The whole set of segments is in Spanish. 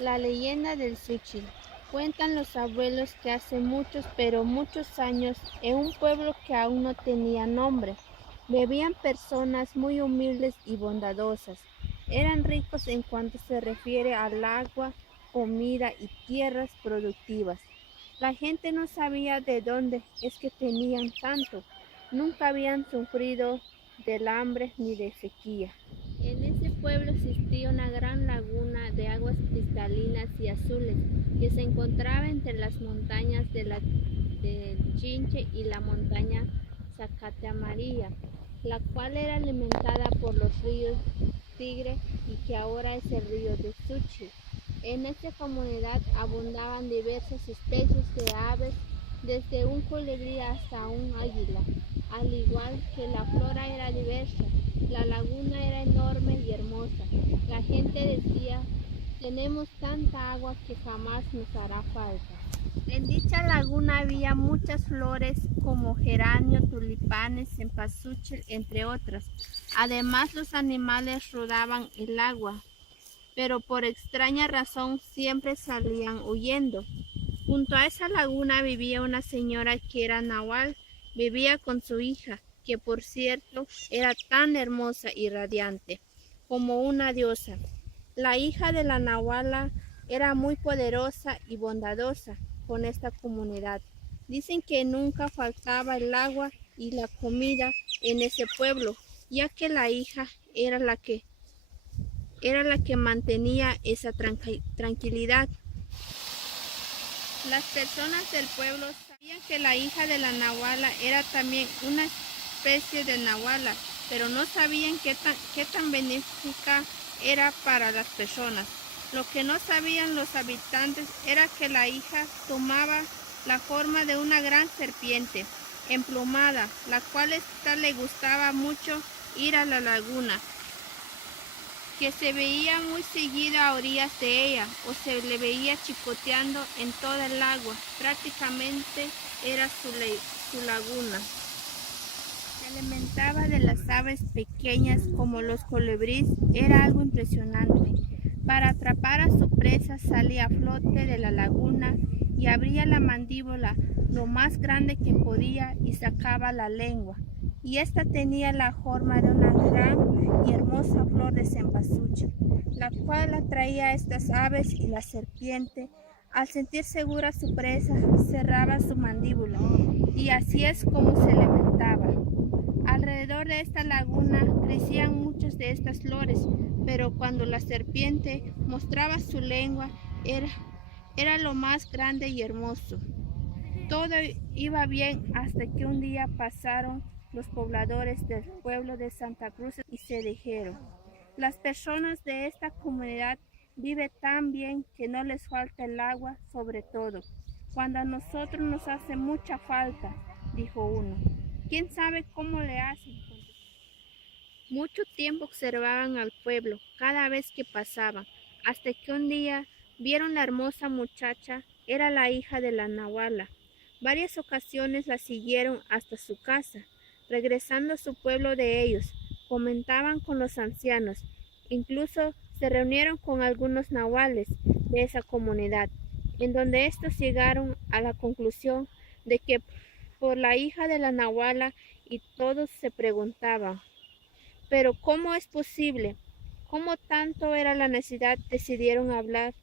La leyenda del Suchil. Cuentan los abuelos que hace muchos, pero muchos años, en un pueblo que aún no tenía nombre, vivían personas muy humildes y bondadosas. Eran ricos en cuanto se refiere al agua, comida y tierras productivas. La gente no sabía de dónde es que tenían tanto. Nunca habían sufrido del hambre ni de sequía. En ese pueblo existía una gran laguna de aguas cristalinas y azules que se encontraba entre las montañas del Chinche y la montaña Zacate Amarilla, la cual era alimentada por los ríos Tigre y que ahora es el río de Suchi. En esta comunidad abundaban diversas especies de aves, desde un colibrí hasta un águila, al igual que la flora era diversa. La laguna era enorme y hermosa. La gente decía, tenemos tanta agua que jamás nos hará falta. En dicha laguna había muchas flores como geranio, tulipanes, cempasúchil, entre otras. Además, los animales rodaban el agua, pero por extraña razón siempre salían huyendo. Junto a esa laguna vivía una señora que era nahual, vivía con su hija, que por cierto era tan hermosa y radiante como una diosa. La hija de la nahuala era muy poderosa y bondadosa con esta comunidad. Dicen que nunca faltaba el agua y la comida en ese pueblo, ya que la hija era la que mantenía esa tranquilidad. Las personas del pueblo sabían que la hija de la nahuala era también una especie de nahuala, pero no sabían qué tan benéfica era para las personas. Lo que no sabían los habitantes era que la hija tomaba la forma de una gran serpiente emplumada, la cual esta le gustaba mucho ir a la laguna, que se veía muy seguida a orillas de ella, o se le veía chicoteando en toda el agua. Prácticamente era su laguna. Se alimentaba de las aves pequeñas como los colibríes, era algo impresionante. Para atrapar a su presa salía a flote de la laguna y abría la mandíbula lo más grande que podía y sacaba la lengua. Y esta tenía la forma de una gran y hermosa flor de cempasúchil, la cual atraía a estas aves, y la serpiente, al sentir segura su presa, cerraba su mandíbula, y así es como se alimentaba. Alrededor de esta laguna crecían muchas de estas flores, pero cuando la serpiente mostraba su lengua era lo más grande y hermoso. Todo iba bien hasta que un día pasaron los pobladores del pueblo de Santa Cruz y se dijeron, las personas de esta comunidad viven tan bien que no les falta el agua, sobre todo cuando a nosotros nos hace mucha falta, dijo uno. ¿Quién sabe cómo le hacen? Mucho tiempo observaban al pueblo cada vez que pasaban, hasta que un día vieron la hermosa muchacha, era la hija de la nahuala. Varias ocasiones la siguieron hasta su casa, regresando a su pueblo de ellos, comentaban con los ancianos, incluso se reunieron con algunos nahuales de esa comunidad, en donde estos llegaron a la conclusión de que por la hija de la nahuala, y todos se preguntaban, pero ¿cómo es posible? ¿Cómo tanto era la necesidad? Decidieron hablar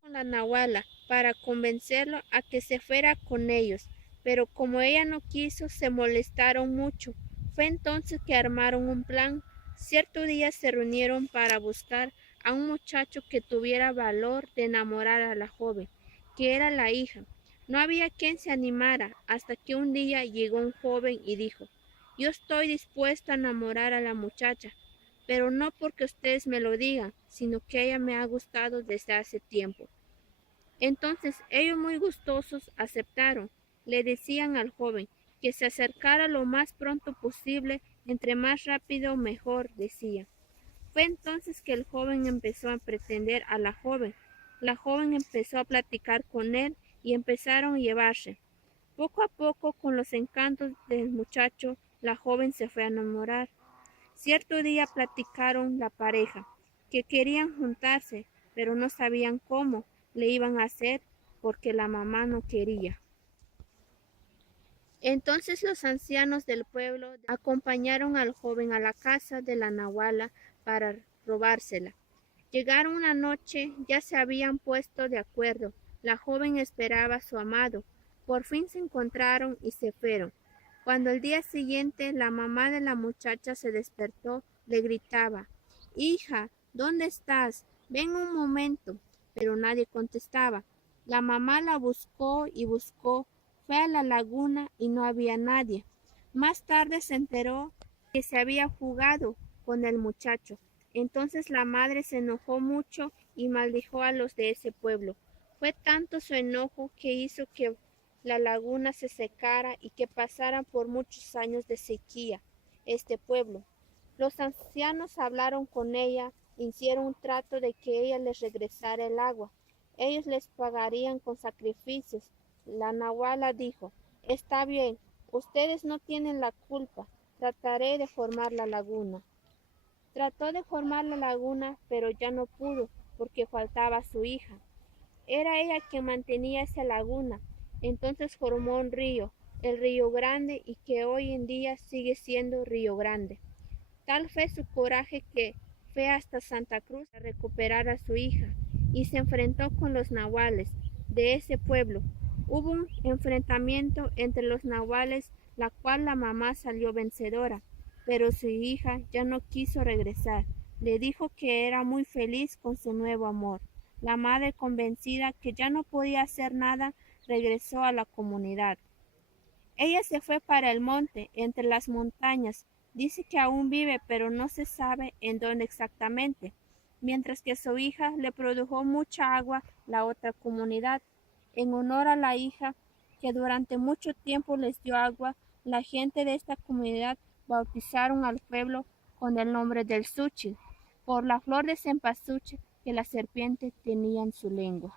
con la nahuala para convencerlo a que se fuera con ellos, pero como ella no quiso, se molestaron mucho. Fue entonces que armaron un plan. Cierto día se reunieron para buscar a un muchacho que tuviera valor de enamorar a la joven, que era la hija. No había quien se animara, hasta que un día llegó un joven y dijo, yo estoy dispuesto a enamorar a la muchacha, pero no porque ustedes me lo digan, sino que ella me ha gustado desde hace tiempo. Entonces ellos muy gustosos aceptaron. Le decían al joven que se acercara lo más pronto posible, entre más rápido mejor, decía. Fue entonces que el joven empezó a pretender a la joven. La joven empezó a platicar con él y empezaron a llevarse. Poco a poco, con los encantos del muchacho, la joven se fue a enamorar. Cierto día platicaron la pareja, que querían juntarse, pero no sabían cómo le iban a hacer porque la mamá no quería. Entonces los ancianos del pueblo acompañaron al joven a la casa de la nahuala para robársela. Llegaron una noche, ya se habían puesto de acuerdo. La joven esperaba a su amado. Por fin se encontraron y se fueron. Cuando el día siguiente la mamá de la muchacha se despertó, le gritaba: «Hija, ¿dónde estás? Ven un momento». Pero nadie contestaba. La mamá la buscó y buscó, fue a la laguna y no había nadie. Más tarde se enteró que se había fugado con el muchacho. Entonces la madre se enojó mucho y maldijo a los de ese pueblo. Fue tanto su enojo que hizo que la laguna se secara y que pasaran por muchos años de sequía este pueblo. Los ancianos hablaron con ella, hicieron un trato de que ella les regresara el agua. Ellos les pagarían con sacrificios. La nahuala dijo: «Está bien, ustedes no tienen la culpa, trataré de formar la laguna». Trató de formar la laguna, pero ya no pudo, porque faltaba su hija. Era ella quien mantenía esa laguna. Entonces formó un río, el Río Grande, y que hoy en día sigue siendo Río Grande. Tal fue su coraje que fue hasta Santa Cruz a recuperar a su hija, y se enfrentó con los nahuales de ese pueblo. Hubo un enfrentamiento entre los nahuales, la cual la mamá salió vencedora, pero su hija ya no quiso regresar. Le dijo que era muy feliz con su nuevo amor. La madre, convencida que ya no podía hacer nada, regresó a la comunidad. Ella se fue para el monte, entre las montañas. Dice que aún vive, pero no se sabe en dónde exactamente. Mientras que su hija le produjo mucha agua la otra comunidad. En honor a la hija, que durante mucho tiempo les dio agua, la gente de esta comunidad bautizaron al pueblo con el nombre del Xúchitl, por la flor de cempasúchil que la serpiente tenía en su lengua.